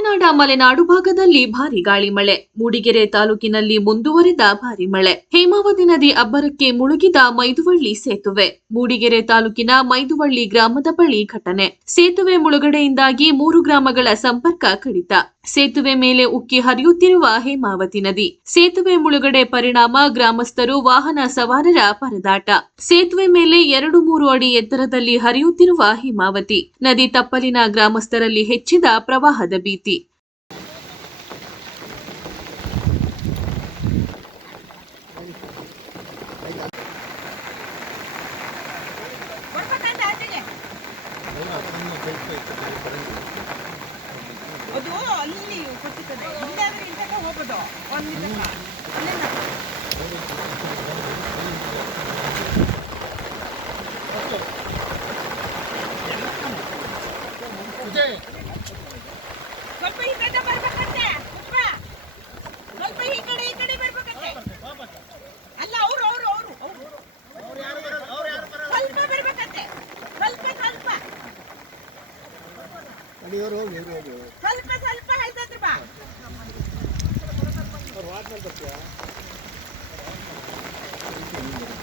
ಮಲೆನಾಡ ಮಲೆನಾಡು ಭಾಗದಲ್ಲಿ ಭಾರಿ ಗಾಳಿ ಮಳೆ. ಮೂಡಿಗೆರೆ ತಾಲೂಕಿನಲ್ಲಿ ಮುಂದುವರೆದ ಭಾರಿ ಮಳೆ. ಹೇಮಾವತಿ ನದಿ ಅಬ್ಬರಕ್ಕೆ ಮುಳುಗಿದ ಮೈದುವಳ್ಳಿ ಸೇತುವೆ. ಮೂಡಿಗೆರೆ ತಾಲೂಕಿನ ಮೈದುವಳ್ಳಿ ಗ್ರಾಮದ ಬಳಿ ಘಟನೆ. ಸೇತುವೆ ಮುಳುಗಡೆಯಿಂದಾಗಿ ಮೂರು ಗ್ರಾಮಗಳ ಸಂಪರ್ಕ ಕಡಿತ. ಸೇತುವೆ ಮೇಲೆ ಉಕ್ಕಿ ಹರಿಯುತ್ತಿರುವ ಹೇಮಾವತಿ ನದಿ. ಸೇತುವೆ ಮುಳುಗಡೆ ಪರಿಣಾಮ ಗ್ರಾಮಸ್ಥರು ವಾಹನ ಸವಾರರ ಪರದಾಟ. ಸೇತುವೆ ಮೇಲೆ ಎರಡು ಮೂರು ಅಡಿ ಎತ್ತರದಲ್ಲಿ ಹರಿಯುತ್ತಿರುವ ಹೇಮಾವತಿ. ನದಿ ತಪ್ಪಲಿನ ಗ್ರಾಮಸ್ಥರಲ್ಲಿ ಹೆಚ್ಚಿದ ಪ್ರವಾಹದ ಭೀತಿ. ಅದು ಅಲ್ಲಿ ಕೊಟ್ಟಿರ್ತದೆ. ಇಲ್ಲೇ ಆದ್ರೆ ಇಂತಕ ಹೋಗೋದು ಒಂದು ಅಲ್ಲಿಂದ ಸ್ವಲ್ಪ ಬರ್ಬೇಕಂತೆ ಉಪ್ಪ. ಸ್ವಲ್ಪ ಈ ಕಡೆ ಈ ಕಡೆ ಬರ್ಬೇಕಂತೆ ಅಲ್ಲ ಅವ್ರು ಅವ್ರು ಅವ್ರು ಅವ್ರು ಸ್ವಲ್ಪ ಬರ್ಬೇಕಂತೆ ಸ್ವಲ್ಪ ಸ್ವಲ್ಪ ಸ್ವಲ್ಪ ಸ್ವಲ್ಪ